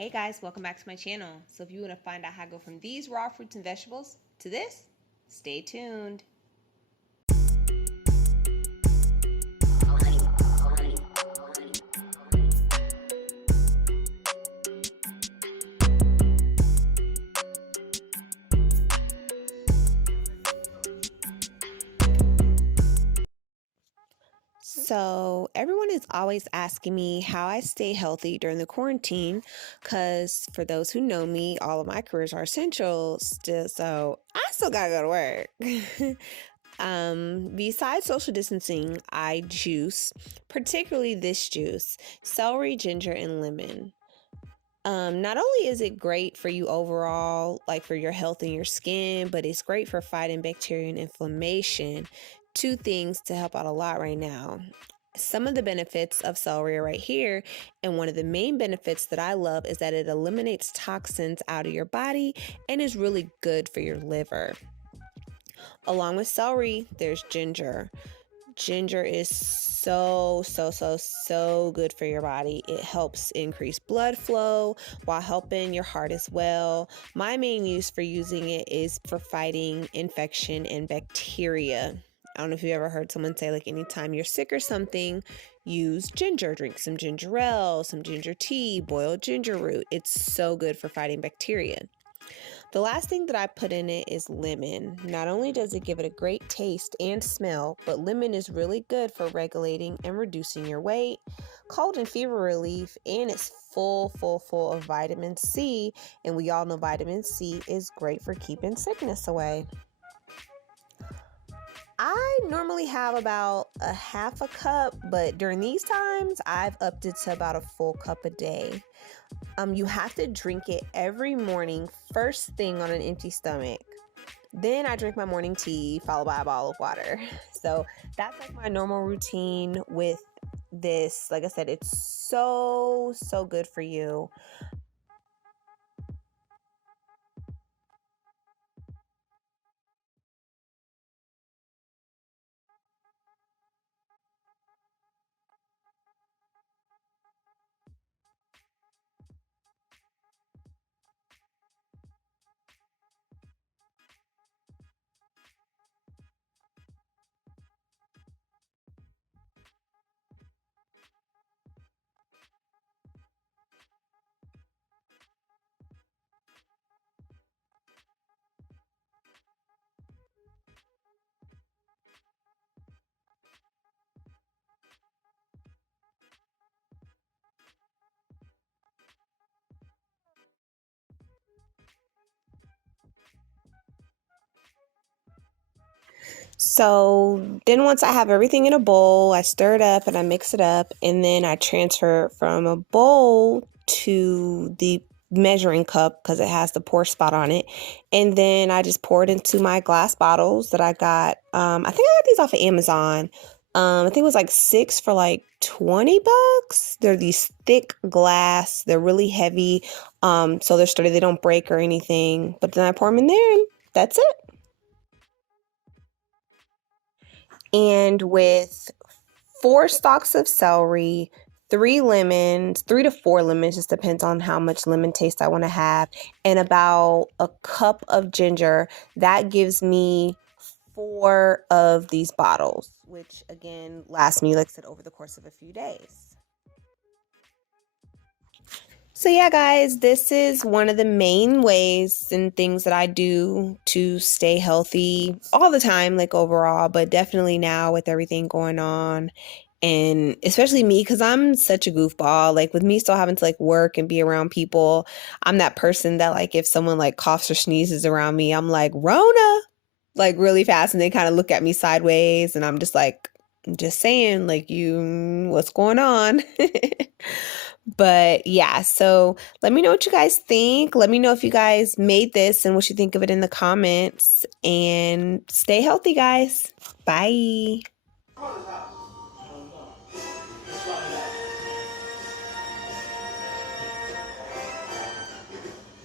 Hey guys, welcome back to my channel. So if you want to find out how to go from these raw fruits and vegetables to this, stay tuned. So everyone is always asking me how I stay healthy during the quarantine because for those who know me, all of my careers are essential still, so I still gotta go to work. Besides social distancing, I juice, particularly this juice, celery, ginger, and lemon. Not only is it great for you overall, like for your health and your skin, but it's great for fighting bacteria and inflammation. Two things to help out a lot right now. Some of the benefits of celery are right here, and one of the main benefits that I love is that it eliminates toxins out of your body and is really good for your liver. Along with celery, there's ginger. Ginger is so good for your body. It helps increase blood flow while helping your heart as well. My main use for using it is for fighting infection and bacteria. I don't know if you ever heard someone say, like, anytime you're sick or something, use ginger. Drink some ginger ale, some ginger tea, boiled ginger root. It's so good for fighting bacteria. The last thing that I put in it is lemon. Not only does it give it a great taste and smell, but lemon is really good for regulating and reducing your weight, cold and fever relief, and it's full of vitamin C. And we all know vitamin C is great for keeping sickness away. I normally have about a half a cup, but during these times, I've upped it to about a full cup a day. You have to drink it every morning, first thing on an empty stomach. Then I drink my morning tea, followed by a bottle of water. So that's like my normal routine with this. Like I said, it's so good for you. So then once I have everything in a bowl, I stir it up and I mix it up, and then I transfer it from a bowl to the measuring cup because it has the pour spot on it. And then I just pour it into my glass bottles that I got. I think I got these off of Amazon. I think it was like 6 for like $20. They're these thick glass. They're really heavy. So they're sturdy. They don't break or anything. But then I pour them in there and that's it. And with 4 stalks of celery, 3 to 4 lemons, just depends on how much lemon taste I want to have, and about a cup of ginger, that gives me 4 of these bottles, which again lasts me, like I said, over the course of a few days. So yeah, guys, this is one of the main ways and things that I do to stay healthy all the time, like overall, but definitely now with everything going on. And especially me, because I'm such a goofball, like with me still having to like work and be around people, I'm that person that like if someone like coughs or sneezes around me, I'm like, Rona, like really fast. And they kind of look at me sideways and I'm just like, just saying, like, what's going on? But yeah, so let me know what you guys think. Let me know if you guys made this and what you think of it in the comments. And stay healthy, guys. Bye.